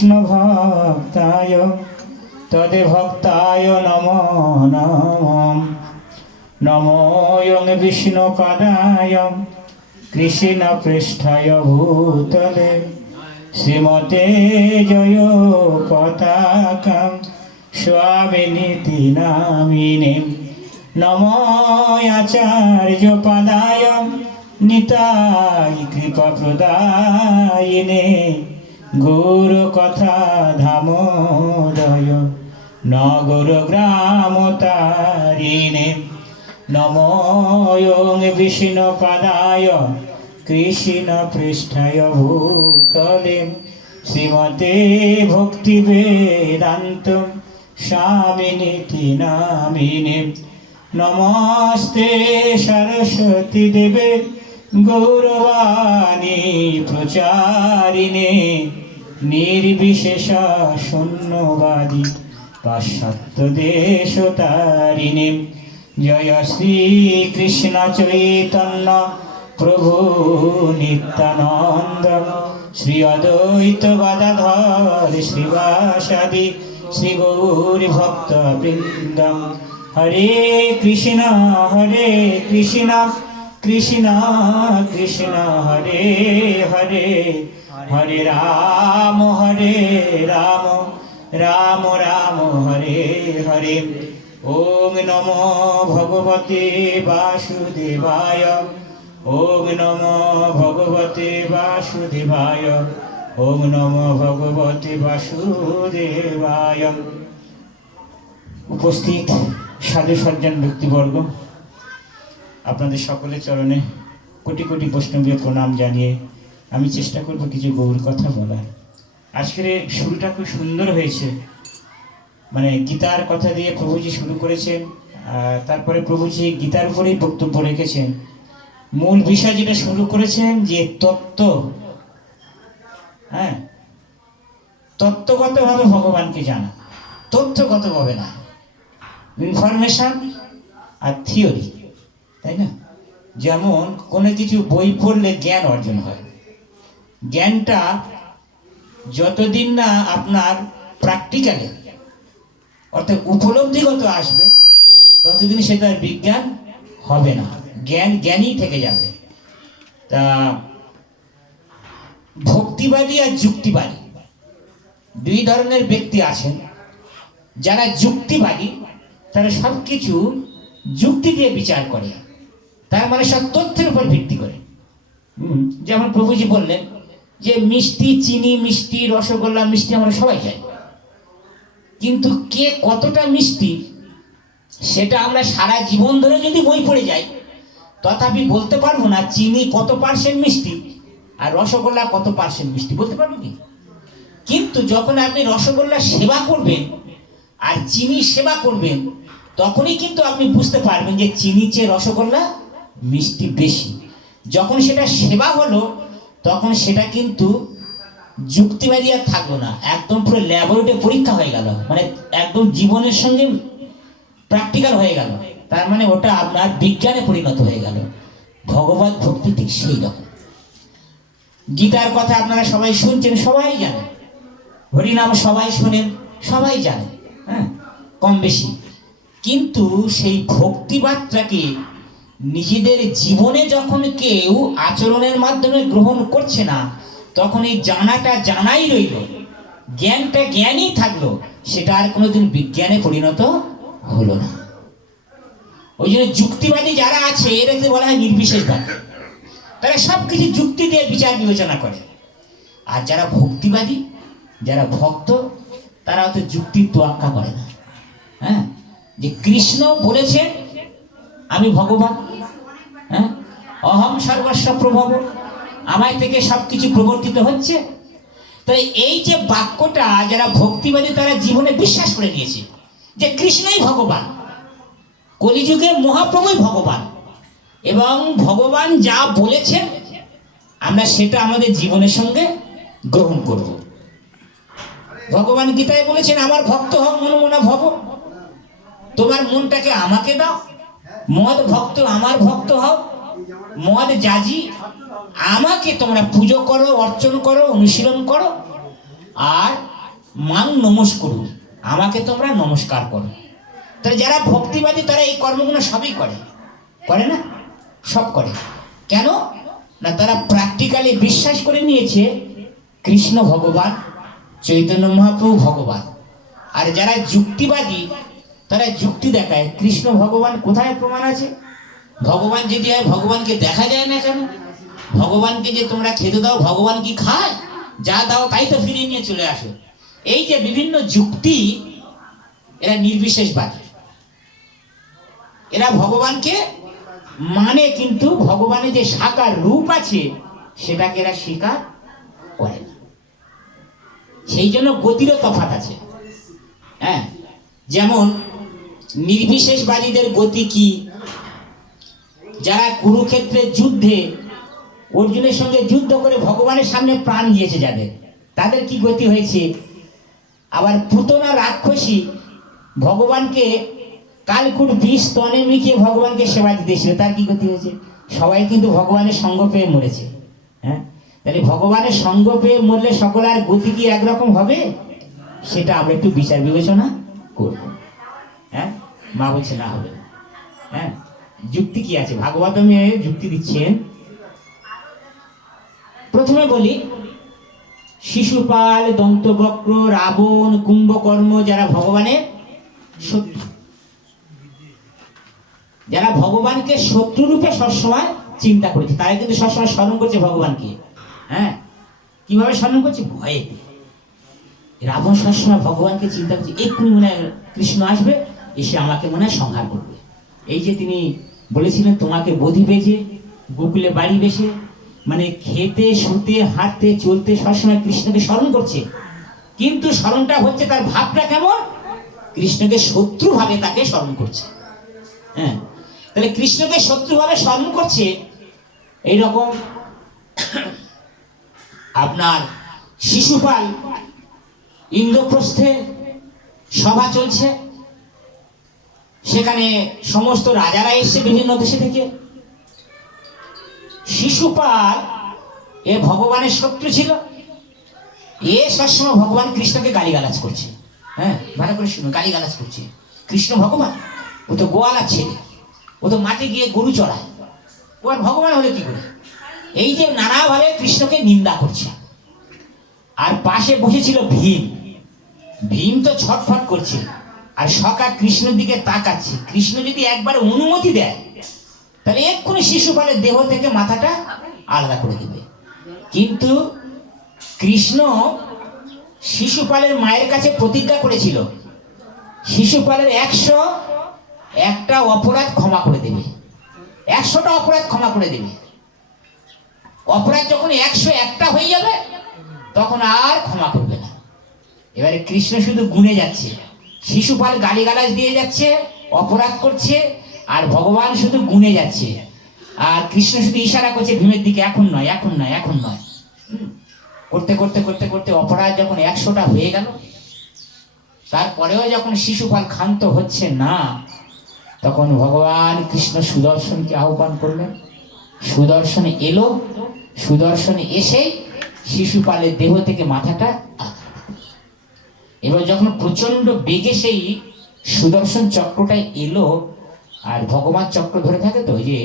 কৃষ্ণ ভক্তায় তদে ভক্তায় নমো নমঃ। নমো ইয়ং বিষ্ণু পদায় কৃষ্ণ পৃষ্ঠায় ভূতলে শ্রীমতে জয় পতাকা স্বামিনীতি নামিনে। নমো আচার্য পদায় নিতাই কৃপা প্রদায়িনে গুরু কথা ধামোদয় নগর গ্রাম তারিণে। নমো ইয়ং বিষ্ণু পদায় কৃষ্ণ পৃষ্ঠায় ভূতলে শ্রীমতে ভক্তি বেদান্ত স্বামিনীতি নামিনে। নমস্তে সরস্বতী দেবে গৌরবাণী প্রচারিণে নির্বিশেষ শূন্যবাদী পাশ্চাত্য দেশ তারিণে। জয় শ্রী কৃষ্ণ চৈতন্য প্রভু নিত্যানন্দ শ্রী অদ্বৈত গদাধর শ্রীবাসাদি শ্রী গৌর ভক্ত বৃন্দ। হরে কৃষ্ণ কৃষ্ণ কৃষ্ণ হরে হরে হরে রাম রাম রাম হরে হরে। ওম নমো ভগবতে বাসুদেবায় ওম নমো ভগবতে বাসুদেবায় ওম নমো ভগবতে বাসুদেবায়। উপস্থিত সাধু সজ্জন ব্যক্তিবর্গ, আপনাদের সকলের চরণে কোটি কোটি বৈষ্ণবীয় প্রণাম জানিয়ে আমি চেষ্টা করব কিছু গৌর কথা বলার। আজকের শুরুটা খুব সুন্দর হয়েছে, মানে গীতার কথা দিয়ে প্রভুজি শুরু করেছেন, তারপরে প্রভুজি গীতার উপরেই বক্তব্য রেখেছেন। মূল বিষয় যেটা শুরু করেছেন যে তত্ত্ব, হ্যাঁ, তত্ত্বগতভাবে ভগবানকে জানা, তথ্যগতভাবে না, ইনফরমেশন আর থিওরি, তাই না? যেমন কোনো কিছু বই পড়লে জ্ঞান অর্জন হয়, জ্ঞানটা যতদিন না আপনার প্র্যাকটিক্যালে অর্থাৎ উপলব্ধিগত আসবে ততদিন সেটা বিজ্ঞান হবে না, জ্ঞান জ্ঞানই থেকে যাবে। তা ভক্তিবাদী আর যুক্তিবাদী দুই ধরনের ব্যক্তি আছেন। যারা যুক্তিবাদী তারা সব কিছু যুক্তি দিয়ে বিচার করে, তার মানে সব তথ্যের উপর ভিত্তি করে। যেমন প্রভুজি বললেন যে মিষ্টি, চিনি মিষ্টি, রসগোল্লা মিষ্টি আমরা সবাই চাই, কিন্তু কে কতটা মিষ্টি সেটা আমরা সারা জীবন ধরে যদি বই পড়ে যাই তথাপি বলতে পারবো না চিনি কত পার্সেন্ট মিষ্টি আর রসগোল্লা কত পার্সেন্ট মিষ্টি, বলতে পারবো কি? কিন্তু যখন আপনি রসগোল্লা সেবা করবেন আর চিনি সেবা করবেন তখনই কিন্তু আপনি বুঝতে পারবেন যে চিনি চেয়ে রসগোল্লা মিষ্টি বেশি। যখন সেটা সেবা হলো তখন সেটা কিন্তু যুক্তিবাদী আর থাকলো না, একদম পুরো ল্যাবরেটরি পরীক্ষা হয়ে গেল, মানে একদম জীবনের সঙ্গে প্র্যাকটিক্যাল হয়ে গেল। তার মানে ওটা আপনার বিজ্ঞানে পরিণত হয়ে গেল। ভগবত ভক্তি ঠিক সেই রকম। গীতার কথা আপনারা সবাই শুনছেন, সবাই জানেন, হরিনাম সবাই শোনেন, সবাই জানেন, হ্যাঁ, কম বেশি। কিন্তু সেই ভক্তিবাদটাকে নিজেদের জীবনে যখন কেউ আচরণের মাধ্যমে গ্রহণ করছে না তখন এই জানাটা জানাই রইল, জ্ঞানটা জ্ঞানই থাকলো, সেটা আর কোনোদিন বিজ্ঞানে পরিণত হলো না। ওই জন্য যুক্তিবাদী যারা আছে এদেরকে বলা হয় নির্বিশেষবাদী, তারা সব কিছু যুক্তি দিয়ে বিচার বিবেচনা করে। আর যারা ভক্তিবাদী, যারা ভক্ত, তারা অত যুক্তির তোয়াক্কা করে না। হ্যাঁ, যে কৃষ্ণ বলেছেন আমি ভগবান, হ্যাঁ, অহম সর্বস্ব প্রভব, আমার থেকে সবকিছু প্রবর্তিত হচ্ছে। তাই এই যে বাক্যটা যারা ভক্তিবাদী তারা জীবনে বিশ্বাস করে নিয়েছে যে কৃষ্ণই ভগবান, কলিযুগের মহাপ্রভুই ভগবান, এবং ভগবান যা বলেছেন আমরা সেটা আমাদের জীবনের সঙ্গে গ্রহণ করব। ভগবান গীতায় বলেছেন আমার ভক্ত হও মনমনা ভব, তোমার মনটাকে আমাকে দাও, মদ ভক্ত আমার ভক্ত হও, মদ যাজি আমাকে তোমরা পুজো করো, অর্চন করো, অনুশীলন করো, আর মাং নমস্কুরু, আমাকে তোমরা নমস্কার করো। তাহলে যারা ভক্তিবাদী তারা এই কর্মগুলো সবই করে, করে না? সব করে। কেন না? তারা প্র্যাকটিক্যালি বিশ্বাস করে নিয়েছে কৃষ্ণ ভগবান, চৈতন্য মহাপ্রভু ভগবান। আর যারা যুক্তিবাদী তারা যুক্তি দেখায় কৃষ্ণ ভগবান কোথায় প্রমাণ আছে? ভগবান যদি হয় ভগবানকে দেখা যায় না কেন? ভগবানকে যে তোমরা খেতে দাও, ভগবান কি খায়? যা দাও তাই তো ফিরিয়ে নিয়ে চলে আসে। এই যে বিভিন্ন যুক্তি, এরা নির্বিশেষবাদী। এরা ভগবানকে মানে, কিন্তু ভগবানের যে সাকার রূপ আছে সেটাকে এরা স্বীকার করে না। সেই জন্য গতিরও তফাৎ আছে। হ্যাঁ, যেমন নির্বিশেষবাদীদের গতি কি? যারা কুরুক্ষেত্রের যুদ্ধে অর্জুনের সঙ্গে যুদ্ধ করে ভগবানের সামনে প্রাণ দিয়েছে যাদের, তাদের কি গতি হয়েছে? আবার পুতনা রাক্ষসী ভগবানকে কালকুট বিষ স্তনে মিশিয়ে ভগবানকে সেবা দিতেছিল, তার কি গতি হয়েছে? সবাই কিন্তু ভগবানের সঙ্গ পেয়ে মরেছে। হ্যাঁ, তাহলে ভগবানের সঙ্গ পেয়ে মরলে সকলের গতি কি একরকম হবে? সেটা আমরা একটু বিচার বিবেচনা করব। হ্যাঁ, মা বলছে না হবে। হ্যাঁ, যুক্তি কি আছে? ভাগবতমে যুক্তি দিচ্ছেন। প্রথমে বলি, শিশুপাল, দন্তবক্র, রাবণ, কুম্ভকর্ণ যারা ভগবানের শত্রু, যারা ভগবানকে শত্রু রূপে সবসময় চিন্তা করেছে, তারা কিন্তু সবসময় স্মরণ করছে ভগবানকে। হ্যাঁ, কিভাবে স্মরণ করছে? ভয়ে। রাবণ সবসময় ভগবানকে চিন্তা করছে, এক্ষুনি মনে হয় কৃষ্ণ আসবে, এসে আমাকে মনে হয় সংহার করবে। এই যে তিনি বলেছিলেন তোমাকে বধি বেজে গোকুলে বাড়ি বেসে, মানে খেতে শুতে হাঁটতে চলতে সবসময় কৃষ্ণকে স্মরণ করছে, কিন্তু স্মরণটা হচ্ছে তার ভাবটা কেমন? কৃষ্ণকে শত্রু ভাবে তাকে স্মরণ করছে। হ্যাঁ, তাহলে কৃষ্ণকে শত্রু ভাবে স্মরণ করছে। এইরকম আপনার শিশুপাল, ইন্দ্রপ্রস্থে সভা চলছে, সেখানে সমস্ত রাজারা এসছে বিভিন্ন দেশে থেকে। শিশুপাল এ ভগবানের শত্রু ছিল, এ সবসময় ভগবান কৃষ্ণকে গালিগালাজ করছে। হ্যাঁ, ভালো করে শুনো, গালিগালাজ করছে। কৃষ্ণ ভগবান, ও তো গোয়ালার ছেলে, ও তো মাঠে গিয়ে গরু চড়ায়, ও আর ভগবান হলে কি করে? এই যে নানাভাবে কৃষ্ণকে নিন্দা করছে। আর পাশে বসেছিল ভীম। ভীম তো ছটফট করছে, আর সখা কৃষ্ণের দিকে তাকাচ্ছে। কৃষ্ণ যদি একবার অনুমতি দেয় তাহলে এক্ষুনি শিশুপালের দেহ থেকে মাথাটা আলাদা করে দেবে। কিন্তু কৃষ্ণ শিশুপালের মায়ের কাছে প্রতিজ্ঞা করেছিল শিশুপালের 101টা অপরাধ ক্ষমা করে দেবে, 100টা অপরাধ ক্ষমা করে দেবে। অপরাধ যখন 101টা হয়ে যাবে তখন আর ক্ষমা করবে না। এবারে কৃষ্ণ শুধু গুনে যাচ্ছে, শিশুপাল গালিগালাজ দিয়ে যাচ্ছে, অপরাধ করছে, আর ভগবান শুধু গুনে যাচ্ছে। আর কৃষ্ণ শুধু ইশারা করছে ভীমের দিকে, এখন নয়, এখন নয়, এখন নয়। করতে করতে করতে করতে অপরাধ যখন 100টা হয়ে গেল, তারপরেও যখন শিশুপাল ক্ষান্ত হচ্ছে না, তখন ভগবান কৃষ্ণ সুদর্শনকে আহ্বান করলেন। সুদর্শন এলো, সুদর্শন এসে শিশুপালের দেহ থেকে মাথাটা, এবার যখন প্রচন্ড বেগে সেই সুদর্শন চক্রটা এলো, আর ভগবান চক্র ধরে থাকে তো, যে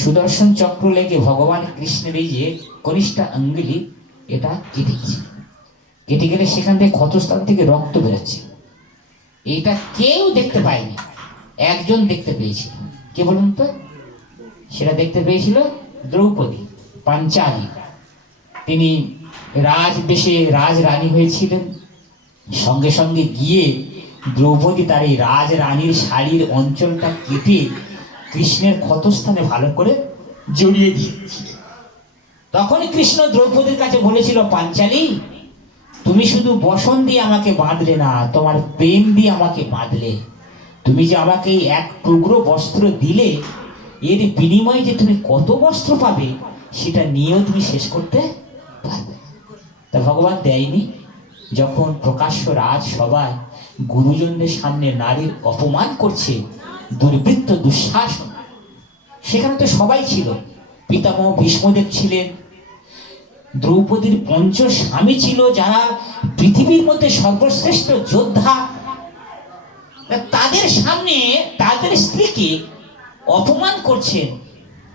সুদর্শন চক্র লেগে ভগবান কৃষ্ণের এই যে কনিষ্ঠা আঙ্গুলি এটা কেটে গেছে। কেটে গেলে সেখান থেকে ক্ষতস্থান থেকে রক্ত বেরোচ্ছে। এইটা কেউ দেখতে পায়নি, একজন দেখতে পেয়েছিল। কে বলুন তো? সেটা দেখতে পেয়েছিল দ্রৌপদী পাঞ্চালী। তিনি রাজবেশে রাজরানী হয়েছিলেন। সঙ্গে সঙ্গে গিয়ে দ্রৌপদী তার এই রাজরানীর শাড়ির অঞ্চলটা কেটে কৃষ্ণের ক্ষতস্থানে ভালো করে জড়িয়ে দিয়েছিল। তখনই কৃষ্ণ দ্রৌপদীর কাছে বলেছিল, পাঞ্চালী, তুমি শুধু বসন দিয়ে আমাকে বাঁধলে না, তোমার প্রেম দিয়ে আমাকে বাঁধলে। তুমি যে আমাকে এক টুকরো বস্ত্র দিলে, এর বিনিময়ে যে তুমি কত বস্ত্র পাবে সেটা নিয়েও তুমি শেষ করতে পারবে। তা ভগবান দেয়নি। যখন প্রকাশ্য রাজসভায় গুরুজনদের সামনে নারীর অপমান করছে দুর্বৃত্ত দুঃশাসন, সেখানে তো সবাই ছিল। পিতামহ ভীষ্মদেব ছিলেন, দ্রৌপদীর পঞ্চ স্বামী ছিল যারা পৃথিবীর মধ্যে সর্বশ্রেষ্ঠ যোদ্ধা, তাদের সামনে তাদের স্ত্রীকে অপমান করছেন।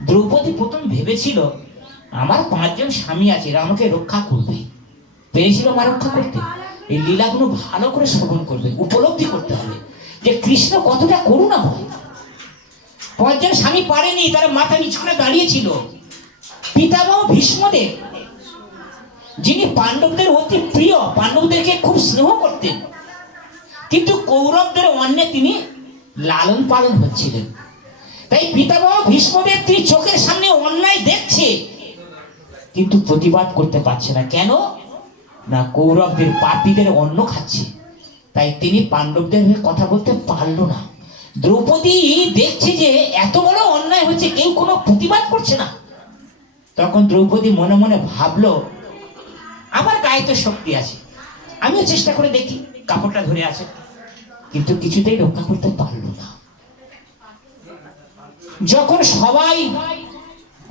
দ্রৌপদী প্রথম ভেবেছিল আমার 5 জন স্বামী আছে, এরা আমাকে রক্ষা করবে। পেরেছিল মা রক্ষা করতে? এই লীলাগুলো ভালো করে শ্রবণ করবে, উপলব্ধি করতে হবে যে কৃষ্ণ কতটা করুণা হয়। 5 জন স্বামী পারেনি, তারা মাথা নিচু করে দাঁড়িয়েছিল। পিতামহ ভীষ্মদেব, যিনি পাণ্ডবদের অতি প্রিয়, পাণ্ডবদেরকে খুব স্নেহ করতেন, কিন্তু কৌরবদের অন্যে তিনি লালন পালন হচ্ছিলেন। তাই পিতামহ ভীষ্মদেব তিনি চোখের সামনে অন্যায় দেখছে, কিন্তু প্রতিবাদ করতে পারছে না। কেন না? কৌরবদের পাপীদের অন্ন খাচ্ছে, তাই তিনি পাণ্ডবদের হয়ে কথা বলতে পারল না। দ্রৌপদী দেখছে যে এত বড় অন্যায় হচ্ছে, কেউ কোনো প্রতিবাদ করছে না। তখন দ্রৌপদী মনে মনে ভাবলো, আমার গায়ে তো শক্তি আছে, আমিও চেষ্টা করে দেখি, কাপড়টা ধরে আছে, কিন্তু কিছুতেই রক্ষা করতে পারলো না। যখন সবাই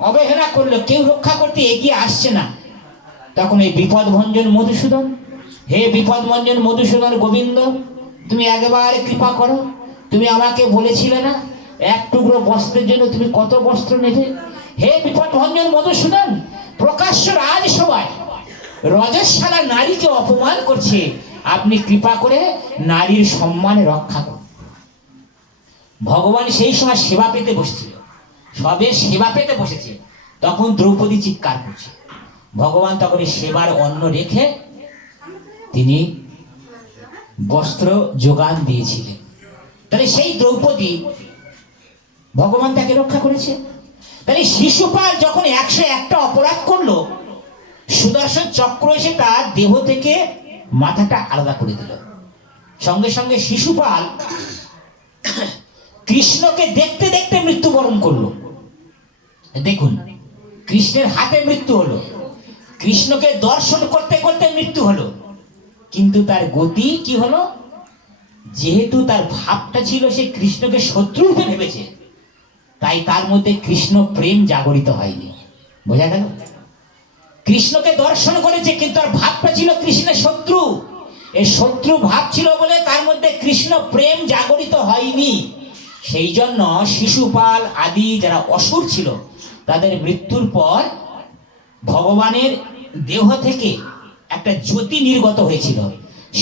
অবহেলা করলো, কেউ রক্ষা করতে এগিয়ে আসছে না, তখন এই বিপদভঞ্জন মধুসূদন, হে বিপদভঞ্জন মধুসূদন গোবিন্দ, তুমি একবারে কৃপা করো। তুমি আমাকে বলেছিলে না এক টুকরো বস্ত্রের জন্য তুমি কত বস্ত্র নেবে? হে বিপদভঞ্জন মধুসূদন, প্রকাশ্য রাজসভায় রজস্বালা নারীকে অপমান করছে, আপনি কৃপা করে নারীর সম্মানে রক্ষা করুন। ভগবান সেই সময় সেবা পেতে বসছিল, সবে সেবা পেতে বসেছে, তখন দ্রৌপদী চিৎকার করছে। ভগবান তখন সেবার অন্ন রেখে তিনি বস্ত্র যোগান দিয়েছিলেন। তাহলে সেই দ্রৌপদী, ভগবান তাকে রক্ষা করেছে। তাহলে শিশুপাল যখন 101টা অপরাধ করলো, সুদর্শন চক্র এসে তার দেহ থেকে মাথাটা আলাদা করে দিল। সঙ্গে সঙ্গে শিশুপাল কৃষ্ণকে দেখতে দেখতে মৃত্যুবরণ করলো। দেখুন, কৃষ্ণের হাতে মৃত্যু হলো, কৃষ্ণকে দর্শন করতে করতে মৃত্যু হলো, কিন্তু তার গতি কি হলো? যেহেতু তার ভাবটা ছিল সে কৃষ্ণকে শত্রু রূপে ভেবেছে, তাই তার মধ্যে কৃষ্ণ প্রেম জাগরিত হয়নি। বোঝা গেল? কৃষ্ণকে দর্শন করেছে, কিন্তু তার ভাবটা ছিল কৃষ্ণের শত্রু। এই শত্রু ভাব ছিল বলে তার মধ্যে কৃষ্ণ প্রেম জাগরিত হয়নি। সেই জন্য শিশুপাল আদি যারা অসুর ছিল, তাদের মৃত্যুর পর ভগবানের দেহ থেকে একটা জ্যোতি নির্গত হয়েছিল।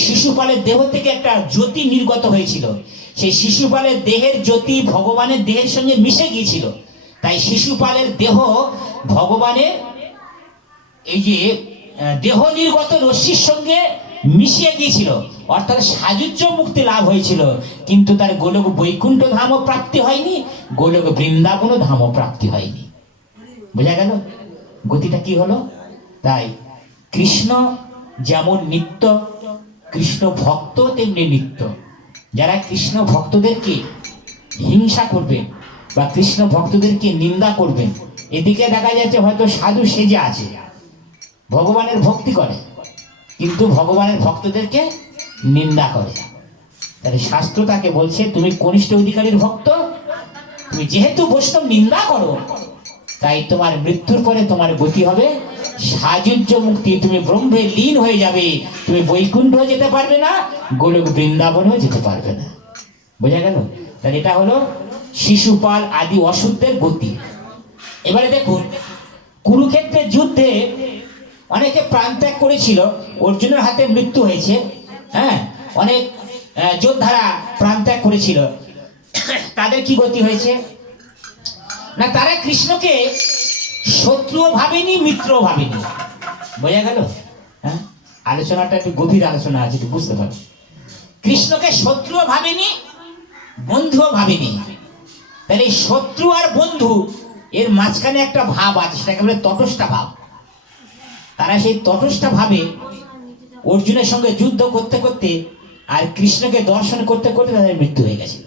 শিশুপালের দেহ থেকে একটা জ্যোতি নির্গত হয়েছিল। সেই শিশুপালের দেহের জ্যোতি ভগবানের দেহের সঙ্গে মিশে গিয়েছিল। তাই শিশুপালের দেহ ভগবানের এই যে দেহ নির্গত রশ্মির সঙ্গে মিশিয়ে গিয়েছিল, অর্থাৎ সাযুজ্য মুক্তি লাভ হয়েছিল। কিন্তু তার গোলক বৈকুণ্ঠ ধামও প্রাপ্তি হয়নি, গোলক বৃন্দাবন ধামও প্রাপ্তি হয়নি। বোঝা গেল গতিটা কি হলো? তাই কৃষ্ণ যেমন নিত্য, কৃষ্ণ ভক্ত তেমনি নিত্য। যারা কৃষ্ণ ভক্তদেরকে হিংসা করবেন বা কৃষ্ণ ভক্তদেরকে নিন্দা করবেন, এদিকে দেখা যাচ্ছে হয়তো সাধু সেজে আছে, ভগবানের ভক্তি করে, কিন্তু ভগবানের ভক্তদেরকে নিন্দা করে। তাহলে শাস্ত্র তাকে বলছে, তুমি কনিষ্ঠ অধিকারীর ভক্ত, তুমি যেহেতু বৈষ্ণব নিন্দা করো, তাই তোমার মৃত্যুর পরে তোমার গতি হবে সাযুজ্য মুক্তি। তুমি ব্রহ্মে লীন হয়ে যাবে, তুমি বৈকুণ্ঠ যেতে পারবে না, গোলক বৃন্দাবনেও যেতে পারবে না। বোঝা গেল? তাহলে এটা হলো শিশুপাল আদি অসুরদের গতি। এবারে দেখুন, কুরুক্ষেত্রের যুদ্ধে অনেকে প্রাণ ত্যাগ করেছিল, অর্জুনের হাতে মৃত্যু হয়েছে। হ্যাঁ, অনেক যোদ্ধারা প্রাণ ত্যাগ করেছিল, তাদের কি গতি হয়েছে? না, তারা কৃষ্ণকে শত্রুও ভাবেনি, মিত্রও ভাবেনি। বোঝা গেল? হ্যাঁ, আলোচনাটা একটু গভীর আলোচনা আছে, একটু বুঝতে পারো। কৃষ্ণকে শত্রুও ভাবেনি, বন্ধুও ভাবেনি। তাহলে এই শত্রু আর বন্ধু এর মাঝখানে একটা ভাব আছে, সেটাকে বলে তটস্থ ভাব। তারা সেই তটস্থ ভাবে অর্জুনের সঙ্গে যুদ্ধ করতে করতে আর কৃষ্ণকে দর্শন করতে করতে তাদের মৃত্যু হয়ে গেছিল।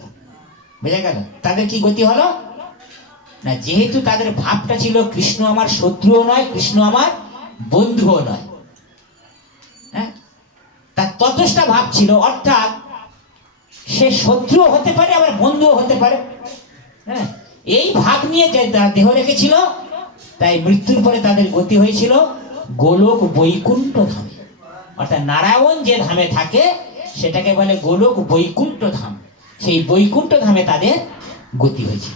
বোঝা গেল? তাদের কি গতি হলো? না, যেহেতু তাদের ভাবটা ছিল কৃষ্ণ আমার শত্রুও নয়, কৃষ্ণ আমার বন্ধুও নয়, হ্যাঁ, তার ততটা ভাব ছিল, অর্থাৎ সে শত্রু হতে পারে আবার বন্ধুও হতে পারে। হ্যাঁ, এই ভাব নিয়ে যে দেহ রেখেছিল, তাই মৃত্যুর পরে তাদের গতি হয়েছিল গোলক বৈকুণ্ঠ ধামে। অর্থাৎ নারায়ণ যে ধামে থাকে সেটাকে বলে গোলক বৈকুণ্ঠ ধাম। সেই বৈকুণ্ঠ ধামে তাদের গতি হয়েছে।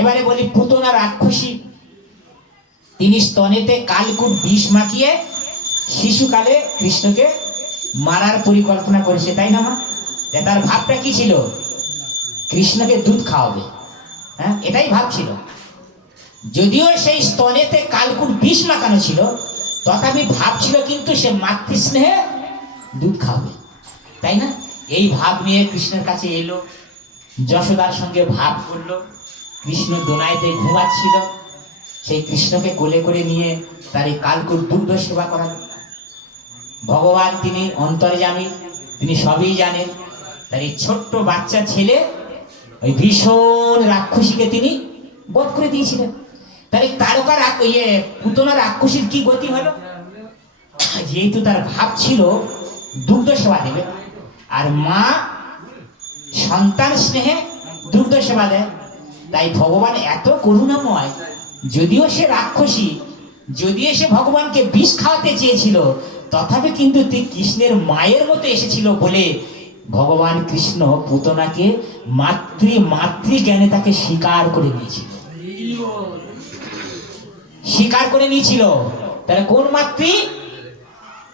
এবারে বলি পুতনা রাক্ষসী, তিনি স্তনেতে কালকুট বিষ মাখিয়ে শিশুকালে কৃষ্ণকে মারার পরিকল্পনা করেছে, তাই না মা? তার ভাবটা কি ছিল? কৃষ্ণকে দুধ খাওয়াবে, হ্যাঁ, এটাই ভাবছিল। যদিও সেই স্তনেতে কালকুট বিষ মাখানো ছিল, তথাপি ভাবছিল কিন্তু সে মাতৃস্নেহে দুধ খাওয়াবে, তাই না? এই ভাব নিয়ে কৃষ্ণের কাছে এলো, যশোদার সঙ্গে ভাব করলো। কৃষ্ণ দোলাইতে ঘুমাচ্ছিল, সেই কৃষ্ণকে কোলে করে নিয়ে তার এই কালকুট দুগ্ধ সেবা করালো। ভগবান তিনি অন্তর্যামী, তিনি সবই জানেন। তার এই ছোট্ট বাচ্চা ছেলে ওই ভীষণ রাক্ষসীকে তিনি বধ করে দিয়েছিলেন। তাহলে তারকার পুতনা রাক্ষসীর কি গতি হলো? যেহেতু তার ভাব ছিল দুগ্ধ সেবা দেবে, আর মা সন্তান স্নেহে দুগ্ধ সেবা দেয়, তাই ভগবান এত করুণাময়, যদিও সে রাক্ষসী, যদিও সে ভগবানকে বিষ খাওয়াতে চেয়েছিল, তথাপি কিন্তু কৃষ্ণের মায়ের মতো এসেছিল বলে ভগবান কৃষ্ণ পুতনাকে মাতৃ জ্ঞানে তাকে স্বীকার করে নিয়েছিল, স্বীকার করে নিয়েছিল। তাহলে কোন মাতৃ?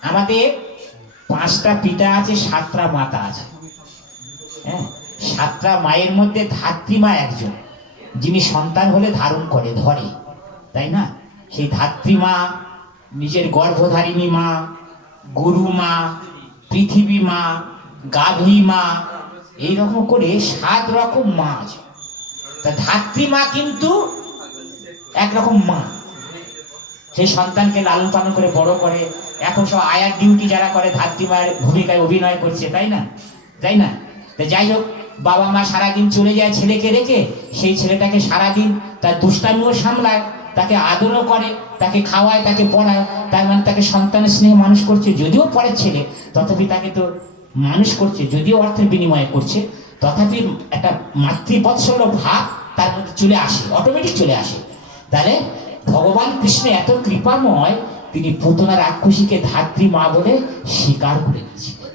আমাদের 5টা পিতা আছে, 7টা মাতা আছে, হ্যাঁ, 7টা মায়ের মধ্যে ধাত্রীমা একজন, যিনি সন্তান হলে ধারণ করে ধরে, তাই না? সেই ধাত্রীমা, নিজের গর্ভধারিণী মা, গুরু মা, পৃথিবী মা, গাভী মা, এইরকম করে 7 রকম মা আছে। তা ধাত্রীমা কিন্তু একরকম মা, সেই সন্তানকে লালন পালন করে বড় করে। এখন সব আয়ার ডিউটি যারা করে ধাত্রীমার ভূমিকায় অভিনয় করছে, তাই না? তাই না? তা যাই হোক, বাবা মা সারাদিন চলে যায় ছেলেকে রেখে, সেই ছেলেটাকে সারাদিন তার দুষ্টামিও সামলায়, তাকে আদরও করে, তাকে খাওয়ায়, তাকে পড়ায়। তার মানে তাকে সন্তানের স্নেহে মানুষ করছে। যদিও পরের ছেলে, তথাপি তাকে তো মানুষ করছে, যদিও অর্থের বিনিময়ে করছে, তথাপি একটা মাতৃবৎসল্য ভাব তার মধ্যে চলে আসে, অটোমেটিক চলে আসে। তাহলে ভগবান কৃষ্ণ এত কৃপাময়, তিনি পুতনা রাক্ষসীকে ধাত্রী মা বলে স্বীকার করে দিয়েছিলেন।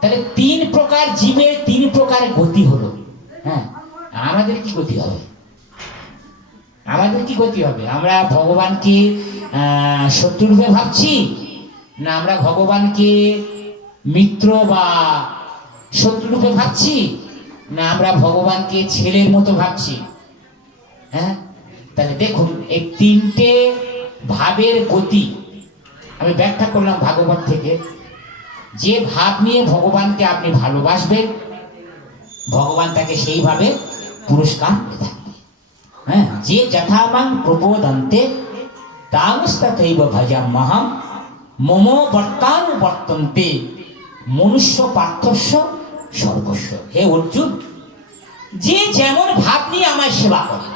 তাহলে 3 প্রকার জীবের 3 প্রকার গতি হলো। হ্যাঁ, আমাদের কি গতি হবে? আমাদের কি গতি হবে? আমরা ভগবানকে শত্রুরূপে ভাবছি, না আমরা ভগবানকে মিত্র বা শত্রুরূপে ভাবছি, না আমরা ভগবানকে ছেলের মতো ভাবছি? হ্যাঁ, তাহলে দেখুন এই 3টে ভাবের গতি আমি ব্যাখ্যা করলাম ভাগবত থেকে। যে ভাব নিয়ে ভগবানকে আপনি ভালোবাসবেন, ভগবান তাকে সেইভাবে পুরস্কার দিয়ে থাকবে। হ্যাঁ, যে যথামাং প্রবোদন্তে তামস্তথৈব ভজাম্যহম মম বর্তানুবর্তন্তে মনুষ্য পার্থস্য সর্বস্ব। হে অর্জুন, যে যেমন ভাব নিয়ে আমার সেবা করে,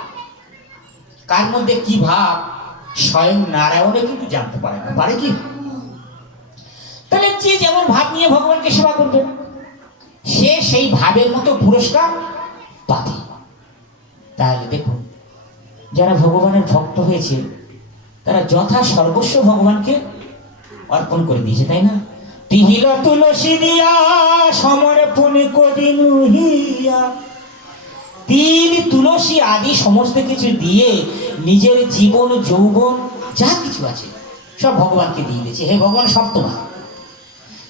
কার মধ্যে কি ভাব স্বয়ং নারায়ণে কিন্তু জানতে পারে না, পারে কি? তাহলে যে যেমন ভাব নিয়ে ভগবানকে সেবা করবে, সে সেই ভাবের মতো পুরস্কার পাবে। তাহলে দেখুন, যারা ভগবানের ভক্ত হয়েছে, তারা যথা সর্বস্ব ভগবানকে অর্পণ করে দিয়েছে, তাই না? তিহিল তুলসী দিয়া সমর্পণে করিনু হিয়া। 3 তুলসী আদি সমস্ত কিছু দিয়ে নিজের জীবন যৌবন যা কিছু আছে সব ভগবানকে দিয়ে দিয়েছে। হে ভগবান সব তোমার।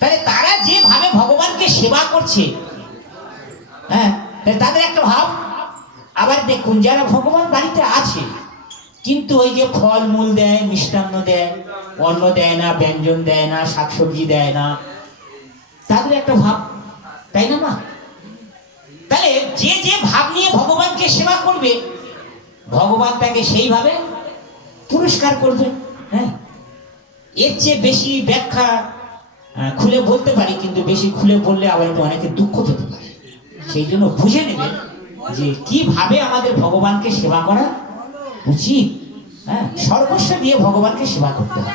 তাহলে তারা যেভাবে ভগবানকে সেবা করছে, হ্যাঁ, তাদের একটা ভাব। আবার দেখুন, যারা ভগবান বাড়িতে আছে কিন্তু ওই যে ফল মূল দেয়, মিষ্টান্ন দেয়, অন্ন দেয় না, ব্যঞ্জন দেয় না, শাকসবজি দেয় না, তাদের একটা ভাব, তাই না মা? তাহলে যে যে ভাব নিয়ে ভগবানকে সেবা করবে, ভগবান তাকে সেইভাবে পুরস্কার করবে। হ্যাঁ, এর চেয়ে বেশি ব্যাখ্যা খুলে বলতে পারি, কিন্তু বেশি খুলে বললে আবার একটু অনেকে দুঃখ পেতে পারে। সেই জন্য বুঝে নেবেন যে কিভাবে আমাদের ভগবানকে সেবা করা উচিত। হ্যাঁ, সর্বস্ব দিয়ে ভগবানকে সেবা করতে হবে।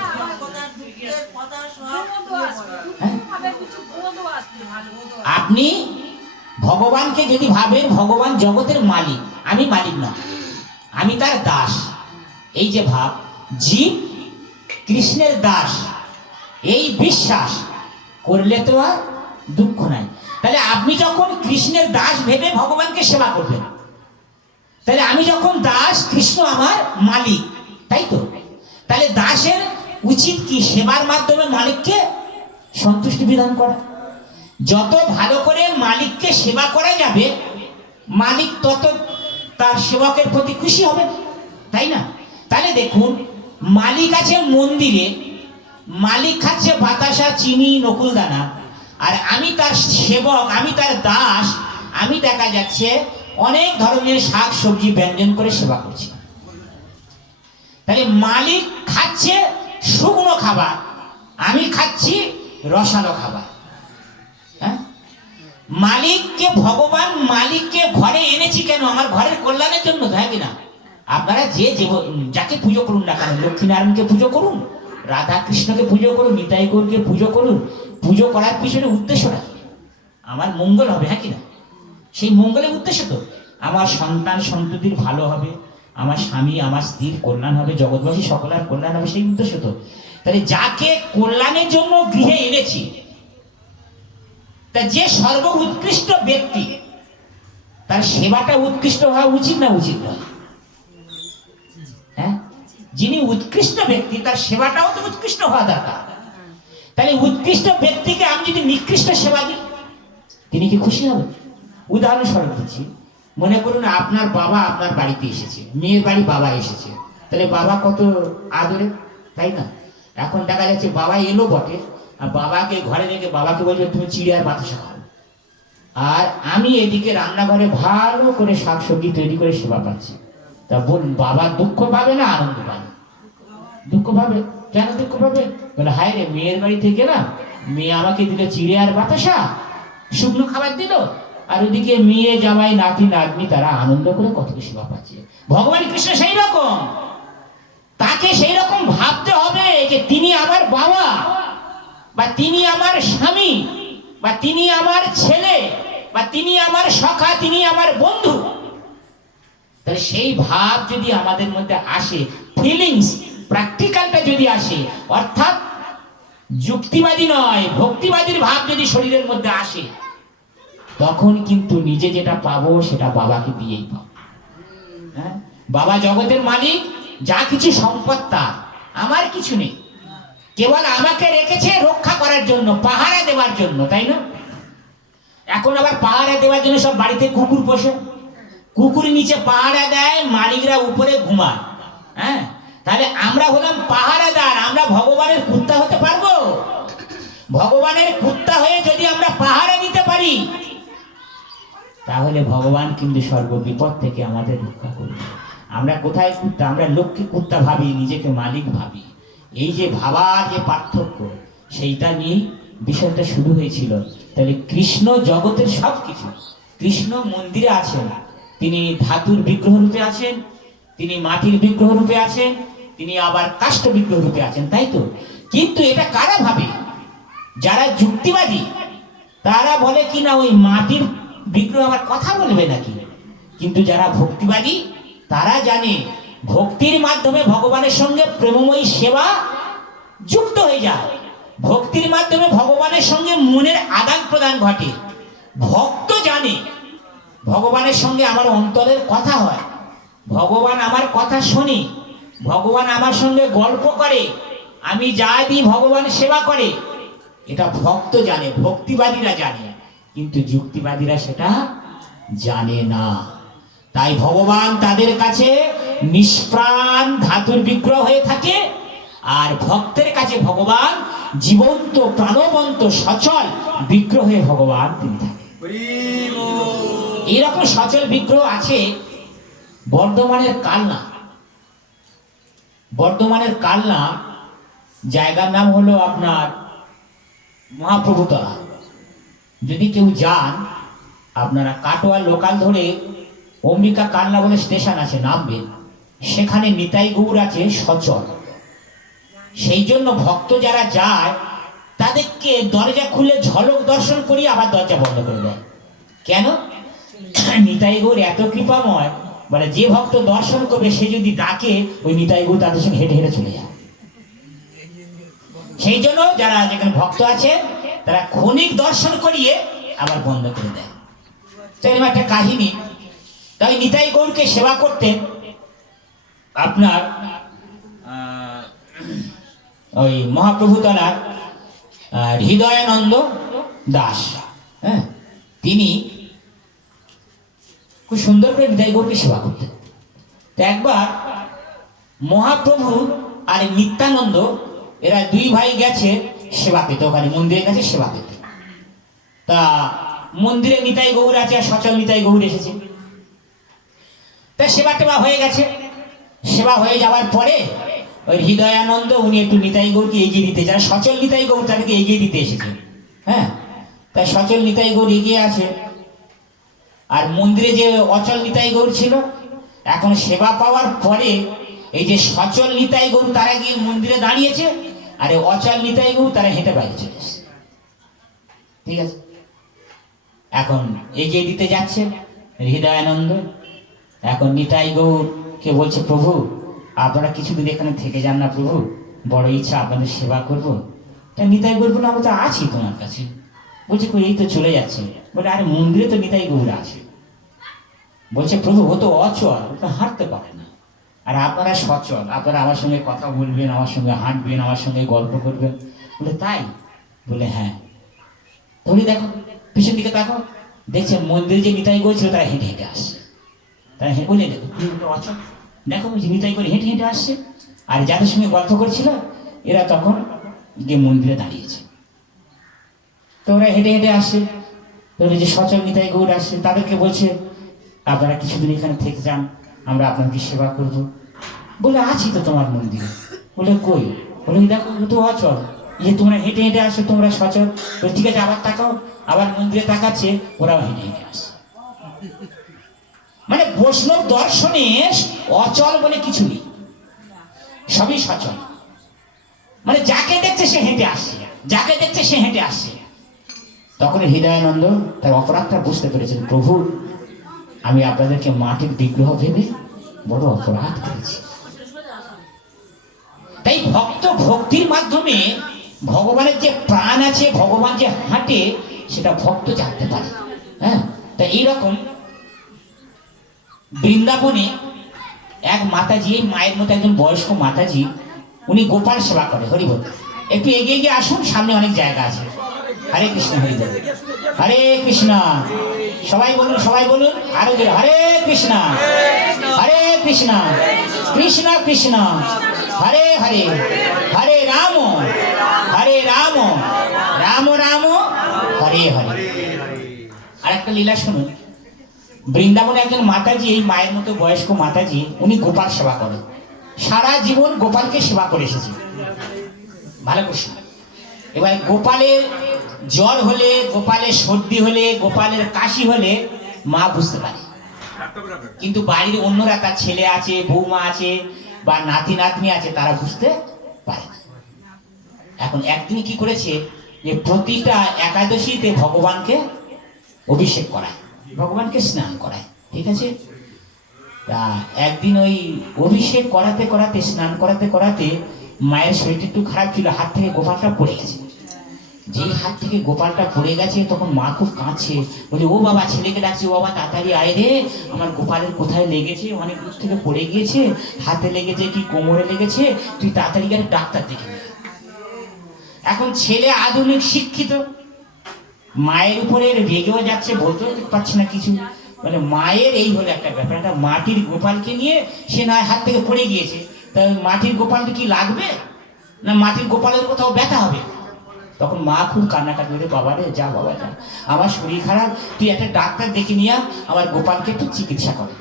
আপনি ভগবানকে যদি ভাবেন ভগবান জগতের মালিক, আমি মালিক না, আমি তার দাস, এই যে ভাব, জীব কৃষ্ণের দাস, এই বিশ্বাস করলে তো আর দুঃখ নাই। তাহলে আপনি যখন কৃষ্ণের দাস ভেবে ভগবানকে সেবা করবেন, তাহলে আমি যখন দাস, কৃষ্ণ আমার মালিক, তাই তো? তাহলে দাসের উচিত কি? সেবার মাধ্যমে মালিককে সন্তুষ্টি বিধান করা। যত ভালো করে মালিককে সেবা করা যাবে, মালিক তত তার সেবকের প্রতি খুশি হবে, তাই না? তাহলে দেখুন, মালিক আছে মন্দিরে, মালিক খাচ্ছে বাতাসা, চিনি, নকুলদানা, আর আমি তার সেবক, আমি তার দাস, আমি দেখা যাচ্ছে অনেক ধরনের শাক সবজি ব্যঞ্জন করে সেবা করছি। তাহলে মালিক খাচ্ছে শুকনো খাবার, আমি খাচ্ছি রসালো খাবার। হ্যাঁ, মালিককে, ভগবান মালিককে ঘরে এনেছি কেন? আমার ঘরের কল্যাণের জন্য, তাই কিনা? আপনারা যে যাকে পুজো করুন না কেন, লক্ষ্মীনারায়ণকে পুজো করুন, রাধা কৃষ্ণকে পুজো করুন, নিতাই গৌরকে পুজো করুন, পুজো করার পিছনে উদ্দেশ্যটা আমার মঙ্গল হবে, হ্যাঁ কিনা? সেই মঙ্গলের উদ্দেশ্য তো আমার সন্তান সন্ততির ভালো হবে, আমার স্বামী আমার স্ত্রীর কল্যাণ হবে, জগৎবাসী সকলের কল্যাণ হবে, সেই উদ্দেশ্য তো। তাহলে যাকে কল্যাণের জন্য গৃহে এনেছি, তা যে সর্ব উৎকৃষ্ট ব্যক্তি, তার সেবাটা উৎকৃষ্ট হওয়া উচিত না উচিত নয়? হ্যাঁ, যিনি উৎকৃষ্ট ব্যক্তি তার সেবাটাও তো উৎকৃষ্ট হওয়া দরকার। তাহলে উৎকৃষ্ট ব্যক্তিকে আমি যদি নিকৃষ্ট সেবা দিই, তিনি কি খুশি হবে? উদাহরণস্বরূপ দিচ্ছি, মনে করুন আপনার বাবা আপনার বাড়িতে এসেছে, মেয়ের বাড়ি বাবা এসেছে, তাহলে বাবা কত আদরে, তাই না? এখন দেখা যাচ্ছে বাবা এলো বটে, আর বাবাকে ঘরে রেখে বাবাকে বলবে তুমি চিড়ে আর বাতাসা খাও, আর আমি এদিকে রান্নাঘরে ভালো করে শাকসবজি তৈরি করে সেবা পাচ্ছি। তা বলুন, বাবা দুঃখ পাবে না আনন্দ পাবে? দুঃখ পাবে। কেন দুঃখ পাবে? বলে হায় রে, মেয়ের বাড়ি থেকে না মেয়ে আমাকে দিল চিড়ে আর বাতাসা, শুকনো খাবার দিল, আর ওদিকে মেয়ে জামাই নাতি নাতনি তারা আনন্দ করে কত সেবা পাচ্ছে। ভগবান কৃষ্ণ সেই রকম, তাকে সেই রকম ভাবতে হবে যে তিনি আমার বাবা, বা তিনি আমার স্বামী, বা তিনি আমার ছেলে, বা তিনি আমার সখা, তিনি আমার বন্ধু। তাহলে সেই ভাব যদি আমাদের মধ্যে আসে, ফিলিংস, প্র্যাকটিক্যালটা যদি আসে, অর্থাৎ যুক্তিবাদী নয় ভক্তিবাদীর ভাব যদি শরীরের মধ্যে আসে, তখন কিন্তু নিজে যেটা পাবো সেটা বাবাকে দিয়েই পাবো। হ্যাঁ, বাবা জগতের মালিক, যা কিছু সম্পদ তার, আমার কিছু নেই, কেবল আমাকে রেখেছে রক্ষা করার জন্য, পাহারা দেওয়ার জন্য, তাই না? এখন আবার পাহারা দেওয়ার জন্য সব বাড়িতে কুকুর পোষে, কুকুর নিচে পাহারা দেয়, মালিকরা উপরে ঘুমায়। হ্যাঁ, তাহলে আমরা হলাম পাহারাদার, আমরা ভগবানের কুত্তা হতে পারবো? ভগবানের কুত্তা হয়ে যদি আমরা পাহারা দিতে পারি, তাহলে ভগবান কিন্তু সর্ব বিপদ থেকে আমাদের রক্ষা করবে। আমরা কোথায় কুত্তা? আমরা লোককে কুত্তা ভাবি, নিজেকে মালিক ভাবি। এই যে ভাবার যে পার্থক্য, সেইটা নিয়ে বিষয়টা শুরু হয়েছিল। তাহলে কৃষ্ণ জগতের সব কিছু, কৃষ্ণ মন্দিরে আছেন, তিনি ধাতুর বিগ্রহ রূপে আছেন, তিনি মাটির বিগ্রহ রূপে আছেন, তিনি আবার কাষ্ঠ বিগ্রহ রূপে আছেন, তাই তো? কিন্তু এটা কারা ভাবে? যারা যুক্তিবাদী তারা বলে কি না ওই মাটির বিগ্রহ আবার কথা বলবে নাকি? কিন্তু যারা ভক্তিবাদী তারা জানে ভক্তির মাধ্যমে ভগবানের সঙ্গে প্রেমময়ী সেবা যুক্ত হয়ে যায়, ভক্তির মাধ্যমে ভগবানের সঙ্গে মনের আদান প্রদান ঘটে। ভক্ত জানে ভগবানের সঙ্গে আমার অন্তরের কথা হয়, ভগবান আমার কথা শোনে, ভগবান আমার সঙ্গে গল্প করে, আমি যা দিই ভগবান সেবা করে। এটা ভক্ত জানে, ভক্তিবাদীরা জানে, কিন্তু যুক্তিবাদীরা সেটা জানে না। তাই ভগবান তাদের কাছে নিষ্প্রাণ ধাতুর বিগ্রহ হয়ে থাকে, আর ভক্তের কাছে ভগবান জীবন্ত প্রাণবন্ত সচল বিগ্রহ হয়ে ভগবান তিনি থাকে। এইরকম সচল বিগ্রহ আছে বর্ধমানের কালনা। বর্ধমানের কালনা জায়গার নাম হলো আপনার মহাপ্রভুতলা। যদি কেউ যান, আপনারা কাটোয়া লোকাল ধরে অম্বিকা কালনা বলে স্টেশন আছে, নামবেন, সেখানে নিতাই গৌর আছে সচল। সেই জন্য ভক্ত যারা যায় তাদেরকে দরজা খুলে ঝলক দর্শন করিয়ে আবার দরজা বন্ধ করে দেয়। কেন? নিতাই গৌর এত কৃপাময়, বলে যে ভক্ত দর্শন করবে সে যদি ডাকে ওই নিতাই গৌর তাদের সঙ্গে হেঁটে হেঁটে চলে যায়। সেই জন্য যারা যেখানে ভক্ত আছে তারা ক্ষণিক দর্শন করিয়ে আবার বন্ধ করে দেয়। তো এরকম একটা কাহিনী। তাই নিতাই গৌরকে সেবা করতেন আপনার ওই মহাপ্রভু তলার হৃদয়ানন্দ দাস। হ্যাঁ, তিনি খুব সুন্দর করে নিতাই গৌরকে সেবা করতেন। তো একবার মহাপ্রভু আর নিত্যানন্দ এরা দুই ভাই গেছে সেবা পেতে, ওখানে মন্দিরের কাছে সেবা পেতে। তা মন্দিরে নিতাই গৌর আছে আর সচল নিতাই গৌর এসেছে। তা সেবা টেবা হয়ে গেছে। সেবা হয়ে যাওয়ার পরে ওই হৃদয়ানন্দ উনি একটু নিতাই গৌরকে এগিয়ে দিতে, যারা সচল নিতাই গৌর তাদেরকে এগিয়ে দিতে এসেছে। হ্যাঁ, তাই সচল নিতাই গৌর এগিয়ে আছে, আর মন্দিরে যে অচল নিতাই গৌর ছিল, এখন সেবা পাওয়ার পরে এই যে সচল নিতাই গৌর তারা গিয়ে মন্দিরে দাঁড়িয়েছে, আর অচল নিতাই গৌর তারা হেঁটে বাইরে চলে এসেছে। ঠিক আছে, এখন এগিয়ে দিতে যাচ্ছে হৃদয়ানন্দ। এখন নিতাই গৌরকে বলছে, প্রভু আপনারা কিছুদিন এখানে থেকে যান না প্রভু, বড় ইচ্ছা আপনাদের সেবা করবো। তা নিতাই গৌর বলে, আমি তো আছি তোমার কাছে। বলছে এই তো চলে যাচ্ছে। বলে আরে মন্দিরে তো নিতাই গৌর আছে। বলছে প্রভু ও তো অচল, ও তো হাঁটতে পারে না, আর আপনারা সচল, আপনারা আমার সঙ্গে কথা বলবেন, আমার সঙ্গে হাঁটবেন, আমার সঙ্গে গল্প করবেন। বলে তাই? বলে হ্যাঁ। তাহলে দেখো পিছন দিকে দেখো, দেখছেন মন্দিরে যে নিতাই গৌর ছিল তারা হেঁটে হেঁটে আসছে। তারা বলে দেখো অচল, দেখো নিতাই গৌর হেঁটে হেঁটে আসছে। আর যাদের সঙ্গে গল্প করছিল এরা তখন গিয়ে মন্দিরে দাঁড়িয়েছে। তো ওরা হেঁটে হেঁটে আসছে। তো যে সচল নিতাই গৌর আসছে, তাদেরকে বলছে আপনারা কিছুদিন এখানে থেকে যান, আমরা আপনাকে সেবা করব। বলে আছি তো তোমার মন্দিরে। বলে কই? বলে দেখো তো অচল, যে তোমরা হেঁটে হেঁটে আসছো, তোমরা সচল। ঠিক আছে, আবার তাকাও। আবার মন্দিরে তাকাচ্ছে, ওরাও হেঁটে হেঁটে আসছে। মানে বৈষ্ণব দর্শনে অচল বলে কিছু নেই, সবই সচল। মানে যাকে দেখছে সে হেঁটে আসছে, যাকে দেখছে সে হেঁটে আসছে। তখন হৃদয়ানন্দ তার অপরাধটা বুঝতে পেরেছেন, প্রভু আমি আপনাদেরকে মাটির বিগ্রহ ভেবে বড় অপরাধ করেছি। তাই ভক্ত ভক্তির মাধ্যমে ভগবানের যে প্রাণ আছে, ভগবান যে হাঁটে, সেটা ভক্ত জানতে পারে। হ্যাঁ, তাই এইরকম বৃন্দাবনে এক মাতাজি, এই মায়ের মতো একজন বয়স্ক মাতাজি, উনি গোপাল সেবা করে। হরিবল, একটু এগিয়ে গিয়ে আসুন, সামনে অনেক জায়গা আছে। হরে কৃষ্ণ, হরিবল, হরে কৃষ্ণ। সবাই বলুন, সবাই বলুন আরো জোরে, হরে কৃষ্ণ, হরে কৃষ্ণ, কৃষ্ণ কৃষ্ণ, হরে হরে, হরে রাম, হরে রাম, রাম রাম, হরে হরে। আর একটা লীলা শুনুন। বৃন্দাবনে একজন মাতাজি, এই মায়ের মতো বয়স্ক মাতাজি, উনি গোপাল সেবা করেন। সারা জীবন গোপালকে সেবা করে এসেছে। ভালো কৃষ্ণ। এবার গোপালের জ্বর হলে, গোপালের সর্দি হলে, গোপালের কাশি হলে মা বুঝতে পারে, কিন্তু বাড়ির অন্যরা, তার ছেলে আছে, বৌমা আছে বা নাতি নাতনি আছে, তারা বুঝতে পারে না। এখন একদিন কি করেছে, যে প্রতিটা একাদশীতে ভগবানকে অভিষেক করায়, ভগবানকে স্নান করায়। ঠিক আছে, তা একদিন ওই অভিষেক করাতে করাতে, স্নান করাতে করাতে মায়ের শরীরটা একটু খারাপ ছিল, হাত থেকে গোপালটা পড়ে গেছে। যেই হাত থেকে গোপালটা পড়ে গেছে, তখন মা খুব কাঁদছে। বলে ও বাবা, ছেলেকে ডাকছে, ও বাবা তাড়াতাড়ি আয় রে, আমার গোপালের কোথায় লেগেছে, অনেক দূর থেকে পড়ে গিয়েছে, হাতে লেগেছে কি কোমরে লেগেছে, তুই তাড়াতাড়ি গিয়ে ডাক্তার দেখে নে। এখন ছেলে আধুনিক শিক্ষিত, মায়ের উপরে রেগেও যাচ্ছে, বলতেও পারছে না কিছু। মানে মায়ের এই হলো একটা ব্যাপার, একটা মাটির গোপালকে নিয়ে সে না হাত থেকে পড়ে গিয়েছে, তা মাটির গোপালটা কি লাগবে না মাটির গোপালের কোথাও ব্যথা হবে? তখন মা খুব কান্নাকাটি করে, বাবা রে যা, বাবা যা, আমার শরীর খারাপ, তুই একটা ডাক্তার দেখে নিয়ে আমার গোপালকে একটু চিকিৎসা করে।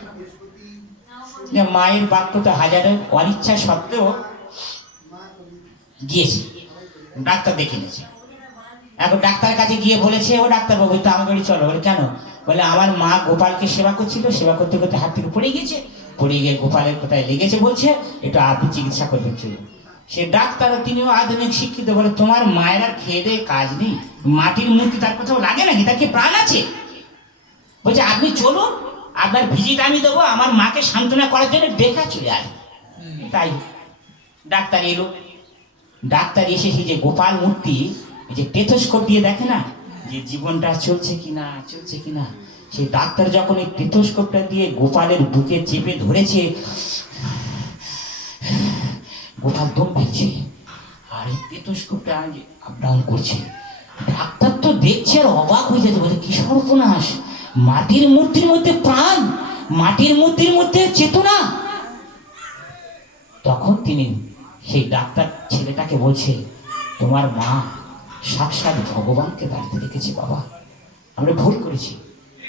মায়ের বাক্য তো হাজারের অনিচ্ছা সত্ত্বেও গিয়েছে, ডাক্তার দেখে নিয়েছে। এখন ডাক্তারের কাছে গিয়ে বলেছে, ও ডাক্তার বাবু তো আমার বাড়ি চলো। বলে কেন? বলে আমার মা গোপালকে সেবা করছিল, সেবা করতে করতে হাত থেকে পড়ে গিয়েছে, পড়ে গিয়ে গোপালের কোথায় লেগেছে বলছে, একটু আপনি চিকিৎসা করবেন চলুন। সে ডাক্তার, তিনিও আধুনিক শিক্ষিত, বলে তোমার মায়ের আর খেয়ে দেয়ে কাজ নেই, মাটির মূর্তি তার কোথাও লাগে নাকি, তার কি প্রাণ আছে? বলছে আপনি চলুন, আপনার ভিজিট আমি দেবো, আমার মাকে সান্ত্বনা করার জন্য দেখা চলে আসবে। তাই ডাক্তার এলো। ডাক্তার এসে সেই যে গোপাল মূর্তি, এই যে টেথোস্কোপ দিয়ে দেখে না যে জীবনটা চলছে কিনা, চলছে কিনা, সেই ডাক্তার যখন এই টেথোস্কোপটা দিয়ে গোপালের বুকে চেপে ধরেছে, গোপাল দম ফেলছে, আর এই টেথোস্কোপটা আপ ডাউন করছে। ডাক্তার তো দেখছে আর অবাক হয়ে যেতে, বলে কি সর্বনাশ, মাটির মূর্তির মধ্যে প্রাণ, মাটির মূর্তির মধ্যে চেতনা। তখন তিনি সেই ডাক্তার ছেলেটাকে বলছে, তোমার মা সাক্ষাৎ ভগবানকে বাড়িতে রেখেছে বাবা, আমরা ভুল করেছি,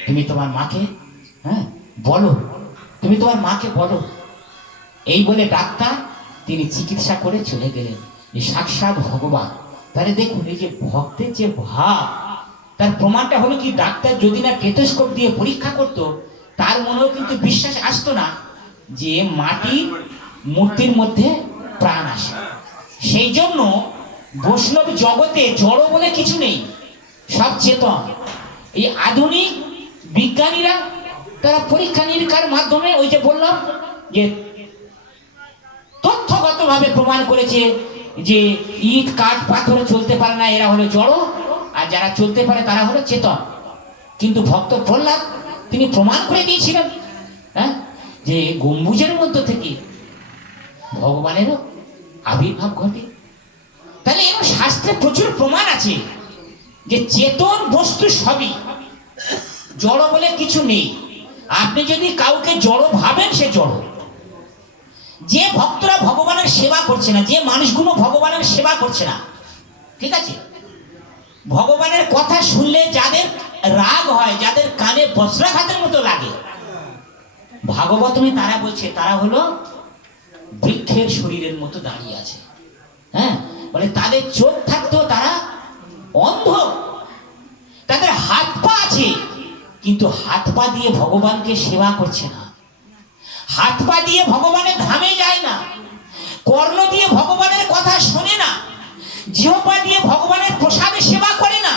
তুমি তোমার মাকে বলো, তুমি তোমার মাকে বলো। এই বলে ডাক্তার তিনি চিকিৎসা করে চলে গেলেন। যে সাক্ষাৎ ভগবান, তাহলে দেখুন এই যে ভক্তের যে ভাব, তার প্রমাণটা হলো কি, ডাক্তার যদি না টেথোস্কোপ দিয়ে পরীক্ষা করত, তার মনেও কিন্তু বিশ্বাস আসতো না যে মাটির মূর্তির মধ্যে প্রাণ আসে। সেই জন্য বৈষ্ণব জগতে জড় বলে কিছু নেই, সব চেতন। এই আধুনিক বিজ্ঞানীরা তারা পরীক্ষা নিরীক্ষার মাধ্যমে, ওই যে বললাম যে তথ্যগতভাবে প্রমাণ করেছে যে ইট কাঠ পাথরে চলতে পারে না, এরা হলো জড়, আর যারা চলতে পারে তারা হলো চেতন। কিন্তু ভক্ত প্রহ্লাদ তিনি প্রমাণ করে দিয়েছিলেন যে গম্বুজের মধ্য থেকে ভগবানেরও আবির্ভাব ঘটে। তাহলে এরকম শাস্ত্রে প্রচুর প্রমাণ আছে যে চেতন বস্তু সবই, জড় বলে কিছু নেই। আপনি যদি কাউকে জড় ভাবেন, সে জড়। যে ভক্তরা ভগবানের সেবা করছে না, যে মানুষগুলো ভগবানের সেবা করছে না, ঠিক আছে, ভগবানের কথা শুনলে যাদের রাগ হয়, যাদের কানে বজ্রাঘাতের মতো লাগে, ভাগবতমে তারা বলছে তারা হলো বৃক্ষের শরীরের মতো দাঁড়িয়ে আছে। বলে তাদের চোখ থাকতেও তারা অন্ধ, তাদের হাত পা আছে কিন্তু হাত পা দিয়ে ভগবানকে সেবা করছে না, হাত পা দিয়ে ভগবানের ধামে যায় না, কর্ণ দিয়ে ভগবানের কথা শোনে না, জিহ্বা দিয়ে ভগবানের প্রসাদে সেবা করে না,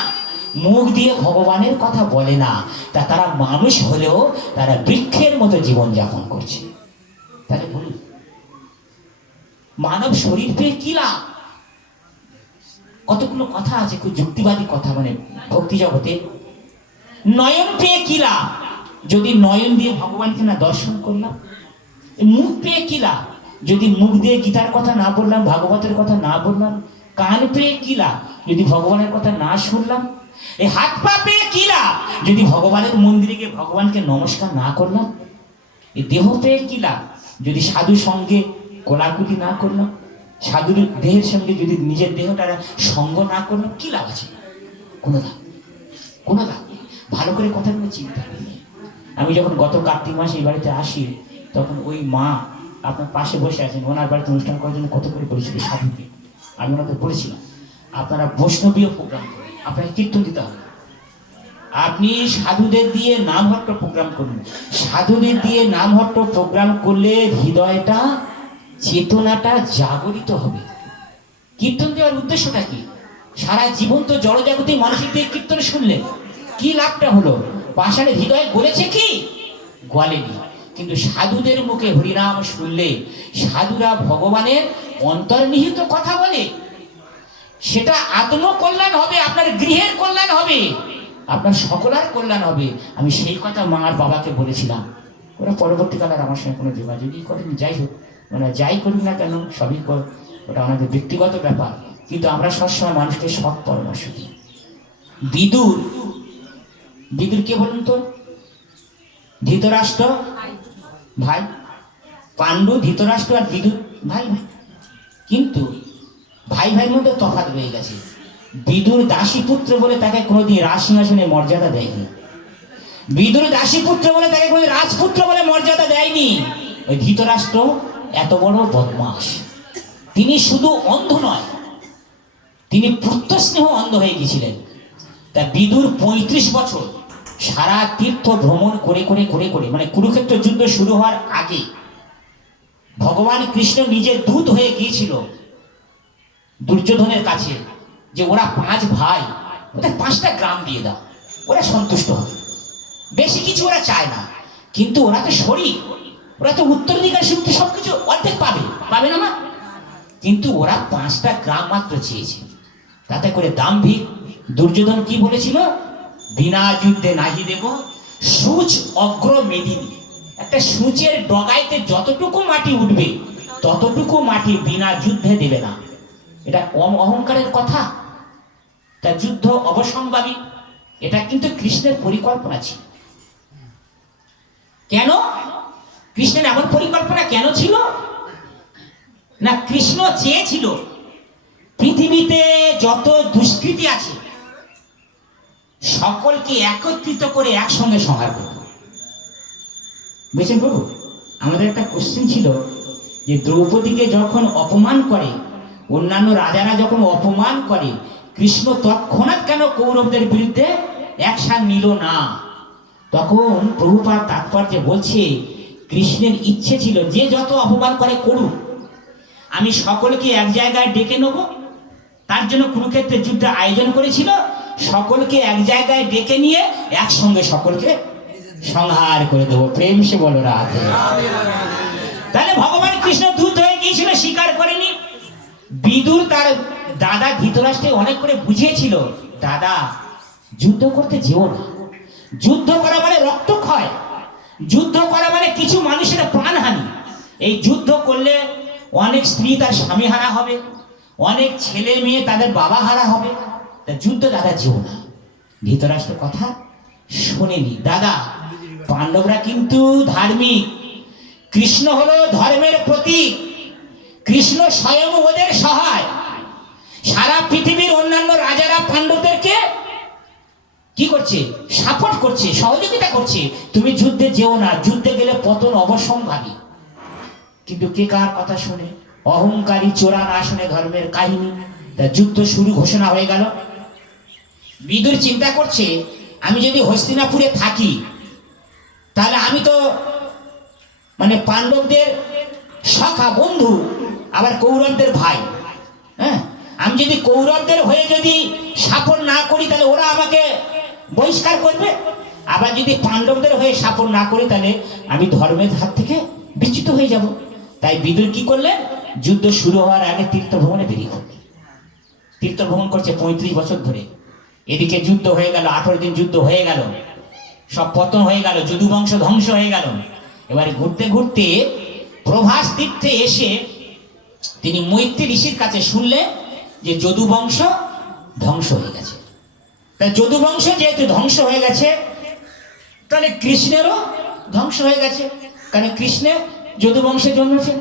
মুখ দিয়ে ভগবানের কথা বলে না। তা তারা মানুষ হলেও তারা বৃক্ষের মতো জীবন যাপন করছে। তাহলে বলুন, মানব শরীর পেয়ে কি লাভ? কতগুলো কথা আছে, খুব যুক্তিবাদী কথা, মানে ভক্তি জগতে। নয়ন পেয়ে কি লাভ? যদি নয়ন দিয়ে ভগবানকে না দর্শন করলাম। মুখ পেয়ে কি লাভ? যদি মুখ দিয়ে গীতার কথা না বললাম, ভাগবতের কথা না বললাম। কান পেয়ে কি লাভ? যদি ভগবানের কথা না শুনলাম। এই হাত পা পেয়ে কি লাভ? যদি ভগবানের মন্দিরে গিয়ে ভগবানকে নমস্কার না করলাম। এই দেহ পেয়ে কি লাভ? যদি সাধু সঙ্গে কোলাকুলি না করলাম, সাধুর দেহের সঙ্গে যদি নিজের দেহটার সঙ্গ না করলাম, কি লাভ আছে? কোনো লাভ, কোনো লাভ। ভালো করে কথাগুলো চিন্তা করি। আমি যখন গত কার্তিক মাসে এই বাড়িতে আসি, তখন ওই মা আপনার পাশে বসে আছেন, ওনার বাড়িতে অনুষ্ঠান করার জন্য কত করে করেছিল সাধুকে। আমি ওনাকে বলেছিলাম, আপনারা বৈষ্ণবীয় প্রোগ্রাম করেন, আপনাকে কীর্তন দিতে হবে। আপনি সাধুদের দিয়ে নামহট্ট প্রোগ্রাম করুন। সাধুদের দিয়ে নামহট্ট প্রোগ্রাম করলে হৃদয়টা, চেতনাটা জাগরিত হবে। কীর্তন দেওয়ার উদ্দেশ্যটা কি? সারা জীবন তো জড়জাগতিক মানসিক দিয়ে কীর্তন শুনলেন, কি লাভটা হলো? পাষাণে হৃদয় গলেছে কি? গলেনি। কিন্তু সাধুদের মুখে হরিনাম শুনলে, সাধুরা ভগবানের অন্তর্নিহিত কথা বলে, সেটা আত্মকল্যাণ হবে, আপনার গৃহের কল্যাণ হবে, আপনার সকলের কল্যাণ হবে। আমি সেই কথা মা আর বাবাকে বলেছিলাম। ওরা পরবর্তীকালে আমার সঙ্গে কোনো যোগাযোগই করেনি। যাই হোক, ওরা যাই করুন না কেন, সবই ওটা আমাদের ব্যক্তিগত ব্যাপার। কিন্তু আমরা সবসময় মানুষকে সৎ পরামর্শ দিই। বিদুর, বিদুর কে বলুন তো? ধৃতরাষ্ট্র ভাই, পাণ্ডু, ধৃতরাষ্ট্র আর বিদুর ভাই ভাই। কিন্তু ভাই ভাইয়ের মধ্যে তফাৎ রয়ে গেছে। বিদুর দাসীপুত্র বলে তাকে কোনোদিন রাজসিংহাসনে মর্যাদা দেয়নি। বিদুর দাসীপুত্র বলে তাকে কোনোদিন রাজপুত্র বলে মর্যাদা দেয়নি। ওই ধৃতরাষ্ট্র এত বড় বদমাস। তিনি শুধু অন্ধ নয়, তিনি পুত্রস্নেহ অন্ধ হয়ে গিয়েছিলেন। তা বিদুর 35 বছর সারা তীর্থ ভ্রমণ করে করে করে করে, মানে কুরুক্ষেত্র যুদ্ধ শুরু হওয়ার আগে ভগবান কৃষ্ণ নিজে দূত হয়ে গিয়েছিল দুর্যোধনের কাছে, যে ওরা 5 ভাই, ওদের 5টা গ্রাম দিয়ে দাও, ওরা সন্তুষ্ট হবে, বেশি কিছু ওরা চায় না। কিন্তু ওরা তো শরীর, ওরা তো উত্তরাধিকার সূত্রে সবকিছু অর্ধেক পাবে, পাবে না মা? কিন্তু ওরা 5টা গ্রাম মাত্র চেয়েছে। তাতে করে দাম্ভিক দুর্যোধন কি বলেছিল? বিনা যুদ্ধে নাহি দেব সূচ অগ্র মেদিনী। একটা সূচের ডগাইতে যতটুকু মাটি উঠবে ততটুকু মাটি বিনা যুদ্ধে দেবে না। এটা কম অহংকারের কথা? তা যুদ্ধ অবসম্ভাবী, এটা কিন্তু কৃষ্ণের পরিকল্পনা ছিল। কেন কৃষ্ণের এমন পরিকল্পনা কেন ছিল? না, কৃষ্ণ চেয়েছিল পৃথিবীতে যত দুষ্কৃতি আছে সকলকে একত্রিত করে একসঙ্গে সংহার করব। বুঝছেন প্রভু? আমাদের একটা কোশ্চেন ছিল যে দ্রৌপদীকে যখন অপমান করে, অন্যান্য রাজারা যখন অপমান করে, কৃষ্ণ তৎক্ষণাৎ কেন কৌরবদের বিরুদ্ধে অ্যাকশন নিল না? তখন প্রভুপাদ তাৎপর্যে বলছে কৃষ্ণের ইচ্ছে ছিল যে যত অপমান করে করুক, আমি সকলকে এক জায়গায় ডেকে নেব। তার জন্য কুরুক্ষেত্রের যুদ্ধের আয়োজন করেছিল, সকলকে এক জায়গায় ডেকে নিয়ে একসঙ্গে সকলকে সংহার করে দেবো। প্রেম সে বলো রাধে। তাহলে ভগবান কৃষ্ণ দূত হয়ে গিয়েছিল, স্বীকার করেনি। বিদুর তার দাদা ধৃতরাষ্ট্রকে অনেক করে বুঝিয়েছিল, দাদা যুদ্ধ করতে যেও না, যুদ্ধ করা মানে রক্তক্ষয়, যুদ্ধ করা মানে কিছু মানুষের প্রাণহানি। এই যুদ্ধ করলে অনেক স্ত্রী তার স্বামী হারা হবে, অনেক ছেলে মেয়ে তাদের বাবা হারা হবে, তা যুদ্ধ দাদা যেও না। ধৃতরাষ্ট্রের কথা শোনেনি। দাদা, পাণ্ডবরা কিন্তু ধার্মিক, কৃষ্ণ হলো ধর্মের প্রতীক, কৃষ্ণ স্বয়ং ওদের সহায়। সারা পৃথিবীর অন্যান্য রাজারা পাণ্ডবদেরকে কি করছে? সাপোর্ট করছে, সহযোগিতা করছে। তুমি যুদ্ধে যেও না, যুদ্ধে গেলে পতন অবশ্যম্ভাবী। কিন্তু কে কার কথা শুনে? অহংকারী চোরা না শুনে ধর্মের কাহিনী। তা যুদ্ধ শুরু ঘোষণা হয়ে গেল। বিদুর চিন্তা করছে, আমি যদি হস্তিনাপুরে থাকি তাহলে আমি তো মানে পাণ্ডবদের সখা বন্ধু, আবার কৌরবদের ভাই। হ্যাঁ, আমি যদি কৌরবদের হয়ে যদি সাপোর্ট না করি তাহলে ওরা আমাকে বহিষ্কার করবে, আবার যদি পাণ্ডবদের হয়ে সাপোর্ট না করি তাহলে আমি ধর্মের হাত থেকে বিচ্যুত হয়ে যাব। তাই বিদুর কি করলেন? যুদ্ধ শুরু হওয়ার আগে তীর্থ ভ্রমণে বেরিয়ে পড়লেন। তীর্থ ভ্রমণ করছে 35 বছর ধরে। এদিকে যুদ্ধ হয়ে গেল, 18 দিন যুদ্ধ হয়ে গেল, সব পতন হয়ে গেল, যদু বংশ ধ্বংস হয়ে গেল। এবারে ঘুরতে ঘুরতে প্রভাস তীর্থে এসে তিনি মৈত্রী ঋষির কাছে শুনলেন যে যদু বংশ ধ্বংস হয়ে গেছে। তাই যদু বংশ যেহেতু ধ্বংস হয়ে গেছে, তাহলে কৃষ্ণেরও ধ্বংস হয়ে গেছে, কারণ কৃষ্ণে যদু বংশে জন্মেছে।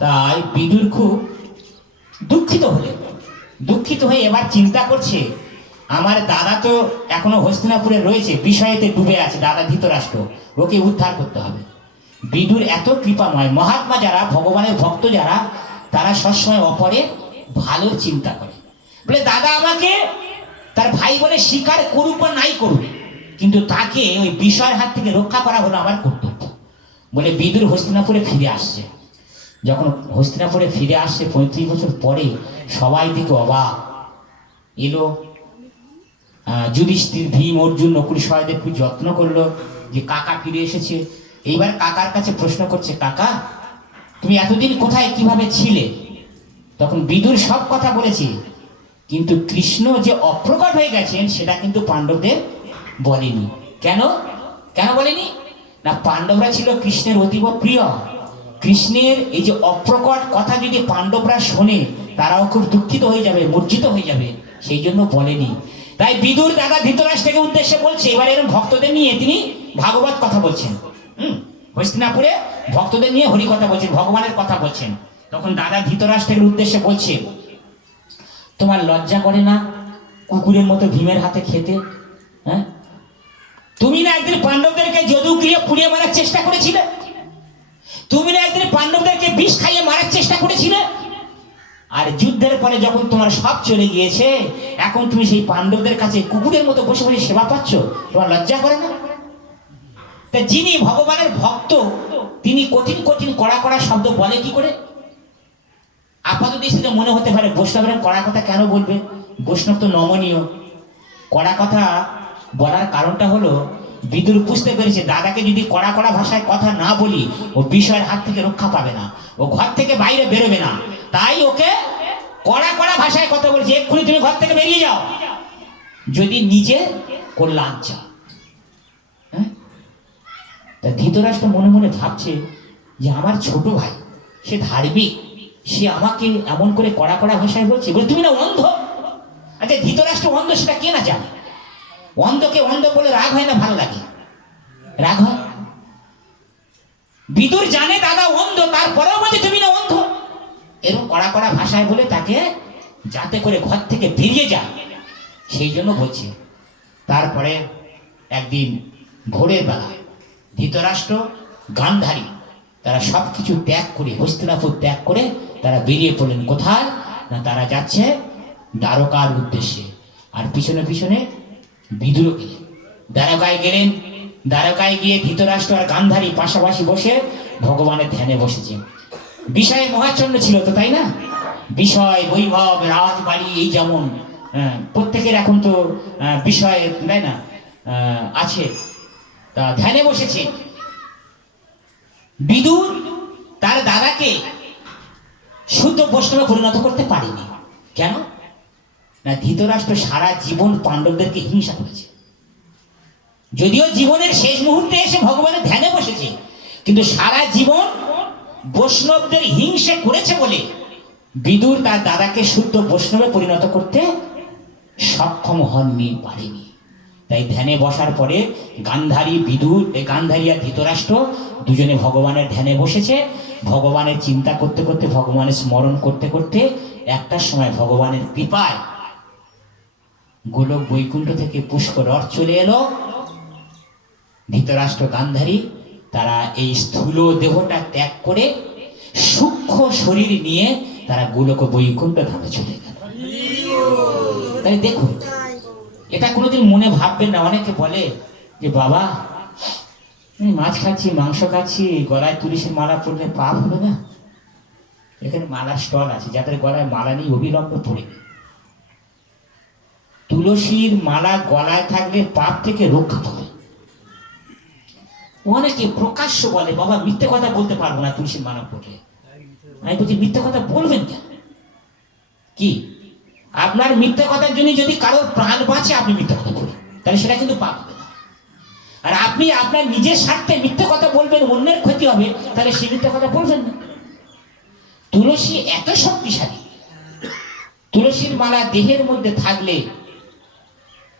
তাই বিদুর খুব দুঃখিত হলেন। দুঃখিত হয়ে এবার চিন্তা করছে, আমার দাদা তো এখনো হস্তিনাপুরে রয়েছে, বিষয়েতে ডুবে আছে দাদা ধৃতরাষ্ট্র, ওকে উদ্ধার করতে হবে। বিদুর এত কৃপাময়, মহাত্মা যারা, ভগবানের ভক্ত যারা, তারা সবসময় অপরের ভালো চিন্তা করে। বলে দাদা আমাকে তার ভাই বলে স্বীকার করুক বা নাই করুক, কিন্তু তাকে ওই বিষয়ের হাত থেকে রক্ষা করা হলো আমার কর্তব্য। বলে বিদুর হস্তিনাপুরে ফিরে আসছে। যখন হস্তিনাপুরে ফিরে আসছে 35 বছর পরে, সবাই দিকে অবাক। এলো যুধিষ্ঠির, ভীম, অর্জুন, নকুল, সহদেব খুব যত্ন করলো যে কাকা ফিরে এসেছে। এইবার কাকার কাছে প্রশ্ন করছে, কাকা তুমি এতদিন কোথায়, কিভাবে ছিলে? তখন বিদুর সব কথা বলেছে, কিন্তু কৃষ্ণ যে অপ্রকট হয়ে গেছেন সেটা কিন্তু পাণ্ডবদের বলেনি। কেন কেন বলেনি? না, পাণ্ডবরা ছিল কৃষ্ণের অতীব প্রিয়। কৃষ্ণের এই যে অপ্রকট কথা যদি পাণ্ডবরা শোনে, তারাও খুব দুঃখিত হয়ে যাবে, মূর্ছিত হয়ে যাবে, সেই জন্য বলেনি। তাই বিদুর দাদা ধৃতরাষ্ট্রকে উদ্দেশ্যে বলছে, এবার এরকম ভক্তদের নিয়ে তিনি ভাগবত কথা বলছেন। হস্তিনাপুরে ভক্তদের নিয়ে হরি কথা বলছেন, ভগবানের কথা বলছেন। তখন দাদা ধৃতরাষ্ট্রের উদ্দেশ্যে বলছে, তোমার লজ্জা করে না কুকুরের মতো ভীমের হাতে খেতে? হ্যাঁ, তুমি না একদিন পাণ্ডবদেরকে যদুগৃহে পুড়িয়ে মারার চেষ্টা করেছিলে? তুমি না একদিন পাণ্ডবদেরকে বিষ খাইয়ে মারার চেষ্টা করেছিলে? আর যুদ্ধের পরে যখন তোমার সব চলে গিয়েছে, এখন তুমি সেই পাণ্ডবদের কাছে কুকুরের মতো বসে বসে সেবা পাচ্ছ, তোমার লজ্জা করে না? তা যিনি ভগবানের ভক্ত, তিনি কঠিন কঠিন কড়া কড়া শব্দ বলে কি করে? আপাত দৃষ্টিতে মনে হতে পারে বৈষ্ণবের কড়া কথা কেন বলবে, বৈষ্ণব তো নমনীয়। কড়া কথা বলার কারণটা হলো, বিদুর বুঝতে পেরেছে দাদাকে যদি কড়া কড়া ভাষায় কথা না বলি ও বিষয়ের হাত থেকে রক্ষা পাবে না, ও ঘর থেকে বাইরে বেরোবে না। তাই ওকে কড়া কড়া ভাষায় কথা বলছে, এক্ষুনি তুমি ঘর থেকে বেরিয়ে যাও যদি নিজে কল্যাণ চাও। হ্যাঁ, তা ধৃতরাষ্ট্র মনে মনে ভাবছে যে আমার ছোট ভাই, সে ধার্মিক, সে আমাকে এমন করে কড়া কড়া ভাষায় বলছে, বলে তুমি না অন্ধ। আচ্ছা ধৃতরাষ্ট্র অন্ধ সেটা কে না জানে? অন্ধকে অন্ধ বলে রাগ হয় না ভালো লাগে? রাগ হয়। বিদুর জানে দাদা অন্ধ, তারপরেও বলছে তুমি না অন্ধ, এরকম কড়া কড়া ভাষায় বলে তাকে যাতে করে ঘর থেকে বেরিয়ে যায় সেই জন্য বলছে। তারপরে একদিন ভোরের বেলা ধৃতরাষ্ট্র, গান্ধারী তারা সবকিছু ত্যাগ করে, হস্তিনাপুর ত্যাগ করে তারা বেরিয়ে পড়লেন। কোথায় না, তারা যাচ্ছে দ্বারকার উদ্দেশ্যে। আর পিছনে পিছনে বিদুর গেলেন, দ্বারকায় গেলেন। দ্বারকায় গিয়ে ধৃতরাষ্ট্র আর গান্ধারী পাশাপাশি বসে ভগবানের ধ্যানে বসেছে। বিষয়ে মহাচন্ড ছিল তো, তাই না? বিষয়, বৈভব, রাজবাড়ি, এই যেমন প্রত্যেকের এখন তো বিষয় তাই না আছে, তা ধ্যানে বসেছে। বিদুর তার দাদাকে শুদ্ধ বৈষ্ণবে পরিণত করতে পারেনি। কেন না, ধৃতরাষ্ট্র সারা জীবন পাণ্ডবদেরকে হিংসা করেছে। যদিও জীবনের শেষ মুহূর্তে এসে ভগবানের ধ্যানে বসেছে, কিন্তু সারা জীবন বৈষ্ণবদের হিংসা করেছে বলে বিদুর তার দাদাকে শুদ্ধ বৈষ্ণবে পরিণত করতে সক্ষম হননি, পারেনি। তাই ধ্যানে বসার পরে গান্ধারী, বিদুর, গান্ধারী আর ধৃতরাষ্ট্র দুজনে ভগবানের ধ্যানে বসেছে। ভগবানের চিন্তা করতে করতে, ভগবানের স্মরণ করতে করতে একটা সময় ভগবানের কৃপায় গোলক বৈকুণ্ঠ থেকে পুষ্কর রথ চলে এলো। ধৃতরাষ্ট্র, গান্ধারী তারা এই স্থূল দেহটা ত্যাগ করে সূক্ষ্ম শরীর নিয়ে তারা গোলক বৈকুণ্ঠ ধামে চলে গেল। তাই দেখুন, এটা কোনোদিন মনে ভাববেন না। অনেকে বলে যে বাবা আমি মাছ খাচ্ছি, মাংস খাচ্ছি, গলায় তুলসীর মালা পড়লে পাপ হবে না? এখানে মালার স্টল আছে, যাদের গলায় মালা নেই অবিলম্বে পড়ে। তুলসীর মালা গলায় থাকলে পাপ থেকে রক্ষা পাবে। অনেকে প্রকাশ্য বলে বাবা মিথ্যে কথা বলতে পারবো না তুলসীর মালা পড়লে। আমি বলছি মিথ্যে কথা বলবেন কেন? কি আপনার মিথ্যে কথার জন্য যদি কারোর প্রাণ বাঁচে আপনি মিথ্যে কথা বলবেন, তাহলে সেটা কিন্তু পাপ হবে না। আর আপনি আপনার নিজের স্বার্থে মিথ্যে কথা বলবেন, অন্যের ক্ষতি হবে, তাহলে সেই মিথ্যে কথা বলবেন না। তুলসী এত শক্তিশালী, তুলসীর মালা দেহের মধ্যে থাকলে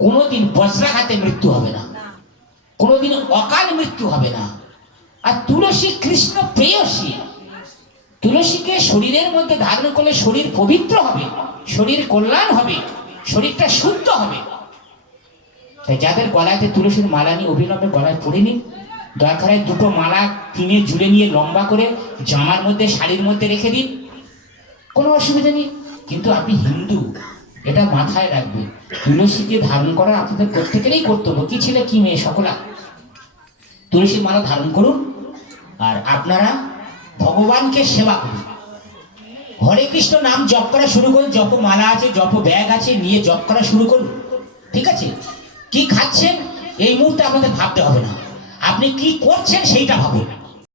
কোনোদিন বজ্রাঘাতে মৃত্যু হবে না, কোনোদিন অকাল মৃত্যু হবে না। আর তুলসী কৃষ্ণ প্রেয়সী, তুলসীকে শরীরের মধ্যে ধারণ করলে শরীর পবিত্র হবে, শরীর কল্যাণ হবে, শরীরটা শুদ্ধ হবে। তাই যাদের গলাতে তুলসীর মালা নিয়ে অবিলম্বে গলায় পড়ে নিন। দরকারে দুটো মালা কিনে ঝুলে নিয়ে লম্বা করে জামার মধ্যে, শাড়ির মধ্যে রেখে দিন, কোনো অসুবিধা নেই। কিন্তু আপনি হিন্দু, এটা মাথায় রাখবেন, তুলসীকে ধারণ করা আপনাদের প্রত্যেকেরই কর্তব্য। কি ছেলে কি মেয়ে সকলা তুলসীর মালা ধারণ করুন। আর আপনারা ভগবানকে সেবা করুন, হরে কৃষ্ণ নাম জপ করা শুরু করুন। জপ মালা আছে, জপ ব্যাগ আছে, নিয়ে জপ করা শুরু করুন। ঠিক আছে? কি খাচ্ছেন এই মুহূর্তে আপনাদের ভাবতে হবে না, আপনি কি করছেন সেইটা ভাবুন।